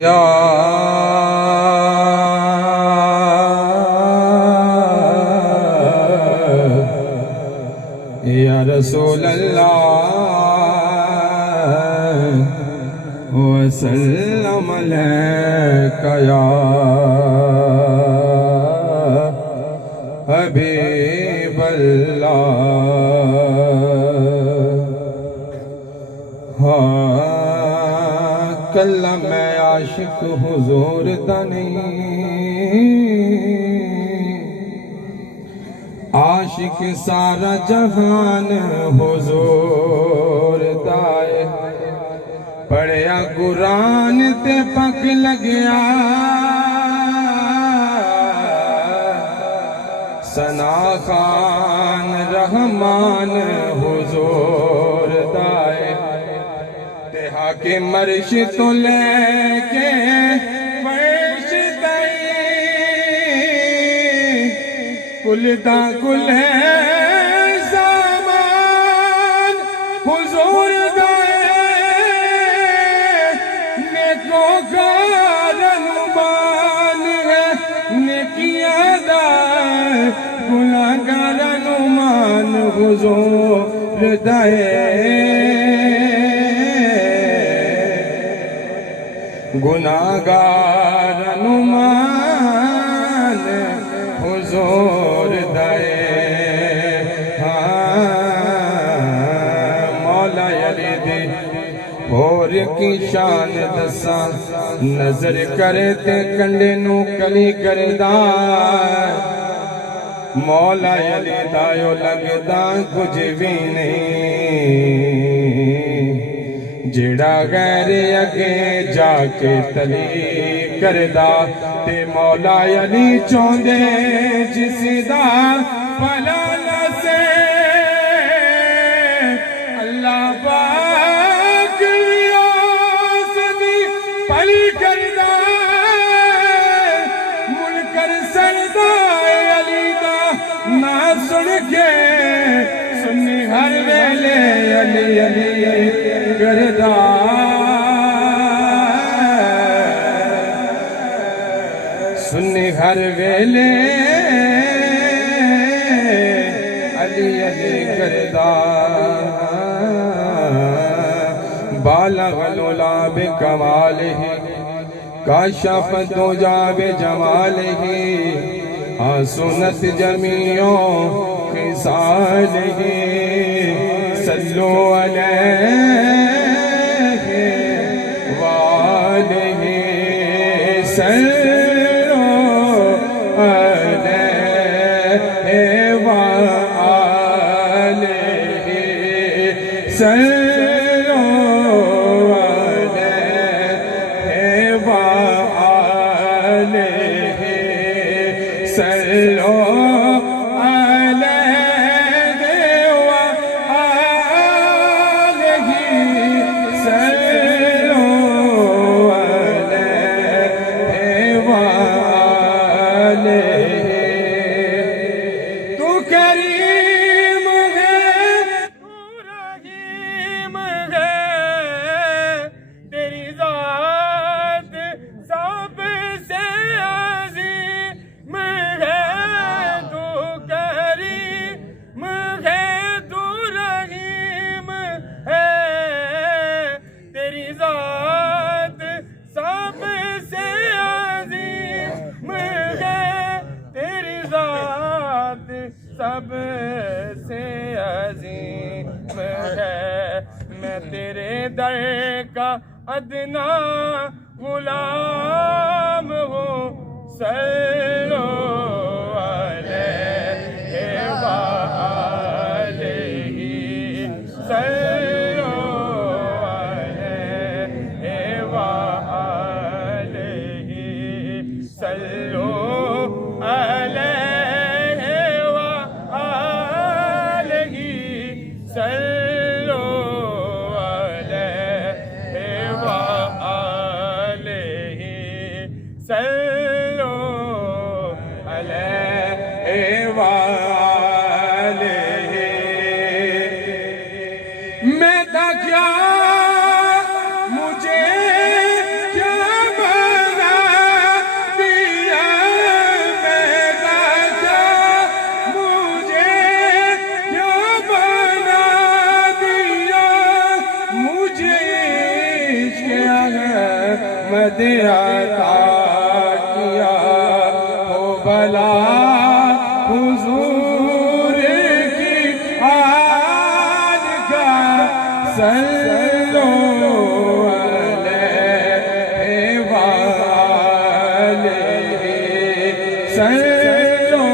या रसूल अल्लाह वसल्लम अलैका या हबीब अल्लाह। कल्ला मैं आशिक हुजूर दा नहीं, आशिक सारा जहान हुजूर दा है। पढ़िया कुरान ते पग लग्या, सना खान रहमान हुजूर दा है। ते हाके मर्श तो लेके फर्श तई कुल दा कुल है सामान हुजूर दा नेको का रहमान है। नेकियां दा गुनाहगार रहमान हुजूर दा गुनाहगार अनुमान हुजूर दाए। मौला अली दी और की शान दसा, नजर करे ते कंडे नू कली करदा। मौला अली दायो लगदा कुछ भी नहीं, जेड़ा गैर अगे जाके तली करदा। ते मौला अली चौंदे जिसदा भला नसे, अल्लाह पाक उसदी भली करदा। मुनकर सरदा अली दा ना सुन के सुन्नी हर वेले अली अली करदा। सुन्नी हर वेले अली अली करदा। बालगल उला बिकमालिही काशफ दुजा बिजमालिही। सुनत जमीओ खिसालिही सल्लु अलैहि वालिही सल्लु अलैहि वालिही सल्लु अलैहि वालिही सल्लु सबसे अजीम है। मैं तेरे दर का अदना गुलाम हूँ। सल्लो अलैहि वालिही सल्लो अलैहि वालिही सल्लो मैं था क्या मुझे क्या मद अता किया हो भला हुजूर की आल का सल्लो अलैहि वालैहि सल्लो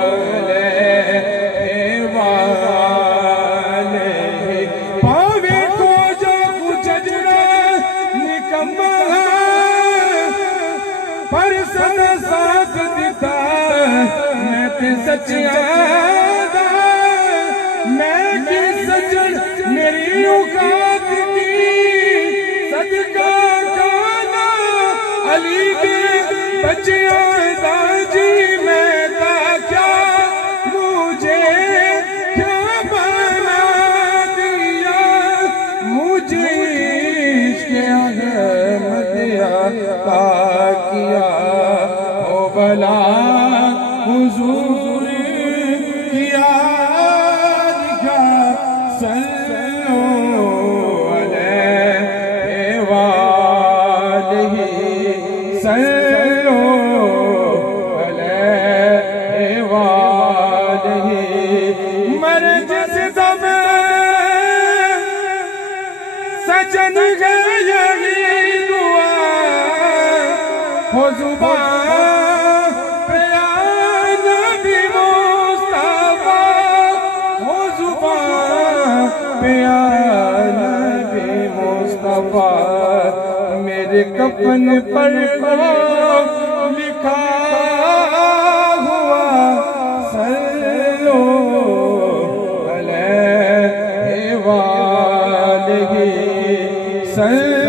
अलैहि वालैहि। पावे को जो कुछ अजरा निकम्मा पर सन साथ दिता मैं ते सच्चिया मैं की सजन मेरी औकात की सदका खाना अली के बच्चिया दाजी मैं का क्या मुझे क्या बना दिया मुझे इश्क़ अहमद अता किया ओ भला हुजूर की आल का सल्लो अलैहि वालैहि सल्लो अलैहि वालैहि। मर जिस दम सजन गए यही दुआ हो जुबान पे आ नबी मुस्तफा हो जुबान पे आ नबी मुस्तफा मेरे कफन पर लिखा हुआ सल्लो अलैहि वालैहि सल्लो